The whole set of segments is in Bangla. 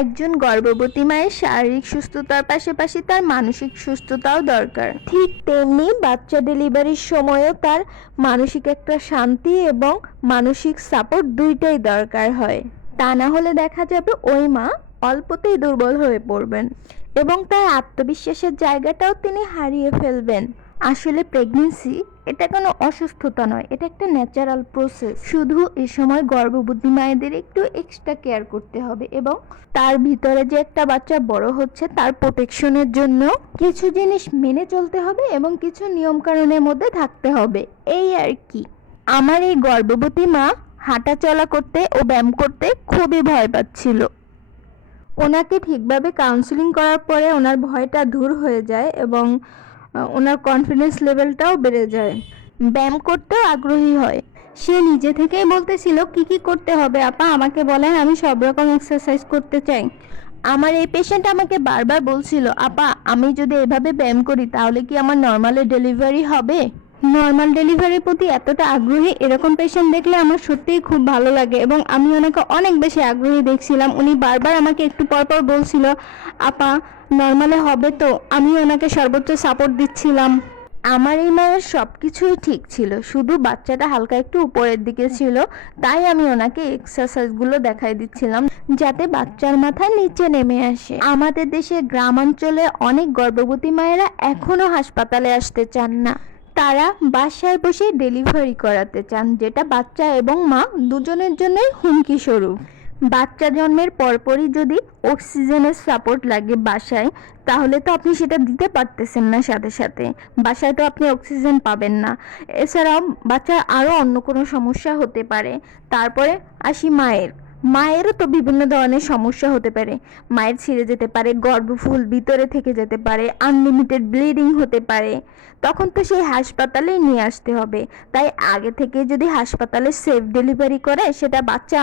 একজন গর্ভবতী মায়ের শারীরিক সুস্থতার পাশাপাশি তার মানসিক সুস্থতাও দরকার। ঠিক তেমনি বাচ্চা ডেলিভারির সময়ও তার মানসিক একটা শান্তি এবং মানসিক সাপোর্ট দুইটাই দরকার হয়। তা না হলে দেখা যাবে ওই মা অল্পতেই দুর্বল হয়ে পড়বেন এবং তার আত্মবিশ্বাসের জায়গাটাও তিনি হারিয়ে ফেলবেন। আসলে প্রেগনেন্সি এটা কোনো অসুস্থতা নয়, এটা একটা ন্যাচারাল প্রসেস শুধু এ সময় গর্ভবতী মায়েদের একটু এক্সট্রা কেয়ার করতে হবে এবং তার ভিতরে যে একটা বাচ্চা বড় হচ্ছে তার প্রোটেকশনের জন্য কিছু জিনিস মেনে চলতে হবে এবং কিছু নিয়মকানুনের মধ্যে থাকতে হবে। এই আর কি। আমার এই গর্ভবতী মা হাঁটা চলা করতে ও ব্যায়াম করতে খুবই ভয় পাচ্ছিল। ওনাকে ঠিকভাবে কাউন্সিলিং করার পরে ওনার ভয়টা দূর হয়ে যায় এবং ওনার কনফিডেন্স লেভেলটাও বেড়ে যায়। ব্যায়াম করতেও আগ্রহী হয়। সে নিজে থেকেই বলতেছিল, কি কি করতে হবে আপা? আমাকে বলেন, আমি সব রকম এক্সারসাইজ করতে চাই। আমার এই পেশেন্ট আমাকে বারবার বলছিল, আপা, আমি যদি এভাবে ব্যায়াম করি তাহলে কি আমার নর্মালে ডেলিভারি হবে? নর্মাল ডেলিভারির প্রতি এতটা আগ্রহী এরকম পেশেন্ট দেখলে আমার সত্যিই খুব ভালো লাগে এবং আমি ওনাকে অনেক বেশি আগ্রহী দেখছিলাম। উনি বারবার আমাকে একটু পরপর পর বলছিল, আপা নর্মালে হবে তো আমি ওনাকে সর্বোচ্চ সাপোর্ট দিচ্ছিলাম। আমার এই মায়ের সব কিছুই ঠিক ছিল, শুধু বাচ্চাটা হালকা একটু উপরের দিকে ছিল, তাই আমি ওনাকে এক্সারসাইজগুলো দেখাই দিচ্ছিলাম, যাতে বাচ্চার মাথা নিচে নেমে আসে। আমাদের দেশে গ্রামাঞ্চলে অনেক গর্ভবতী মায়েরা এখনও হাসপাতালে আসতে চান না। তারা বাসায় বসে ডেলিভারি করাতে চান, যেটা বাচ্চা এবং মা দুজনের জন্যই হুমকি স্বরূপ। বাচ্চা জন্মের পরপরই যদি অক্সিজেনের সাপোর্ট লাগে বাসায়, তাহলে তো আপনি সেটা দিতে পারতেছেন না সাথে সাথে। বাসায় তো আপনি অক্সিজেন পাবেন না। এছাড়াও বাচ্চার আরও অন্য কোনো সমস্যা হতে পারে। তারপরে আসি মায়ের। মায়েরও তো বিভিন্ন ধরনের সমস্যা হতে পারে। মায়ের ছিঁড়ে যেতে পারে, গর্ভফুল ভিতরে থেকে যেতে পারে আনলিমিটেড ব্লিডিং হতে পারে। তখন তো সেই হাসপাতালেই নিয়ে আসতে হবে। তাই আগে থেকে যদি হাসপাতালে সেফ ডেলিভারি করে, সেটা বাচ্চা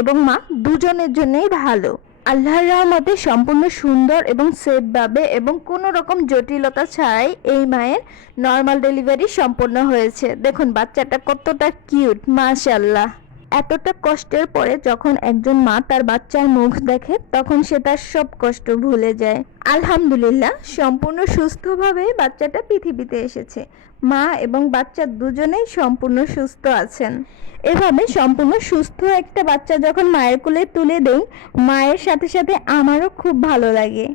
এবং মা দুজনের জন্যই ভালো। আল্লাহর রহমতে সম্পূর্ণ সুন্দর এবং সেফভাবে এবং কোনো রকম জটিলতা ছাড়াই এই মায়ের নর্মাল ডেলিভারি সম্পন্ন হয়েছে। দেখুন, বাচ্চাটা কতটা কিউট মাশাল্লাহ এতটা কষ্টের পরে যখন একজন মা তার বাচ্চার মুখ দেখে, তখন সে তার সব কষ্ট ভুলে যায়। আলহামদুলিল্লাহ, সম্পূর্ণ সুস্থভাবে বাচ্চাটা পৃথিবীতে এসেছে। মা এবং বাচ্চা দুজনেই সম্পূর্ণ সুস্থ আছেন। এভাবে সম্পূর্ণ সুস্থ একটা বাচ্চা যখন মায়ের কোলে তুলে দেই, মায়ের সাথে সাথে আমারও খুব ভালো লাগে।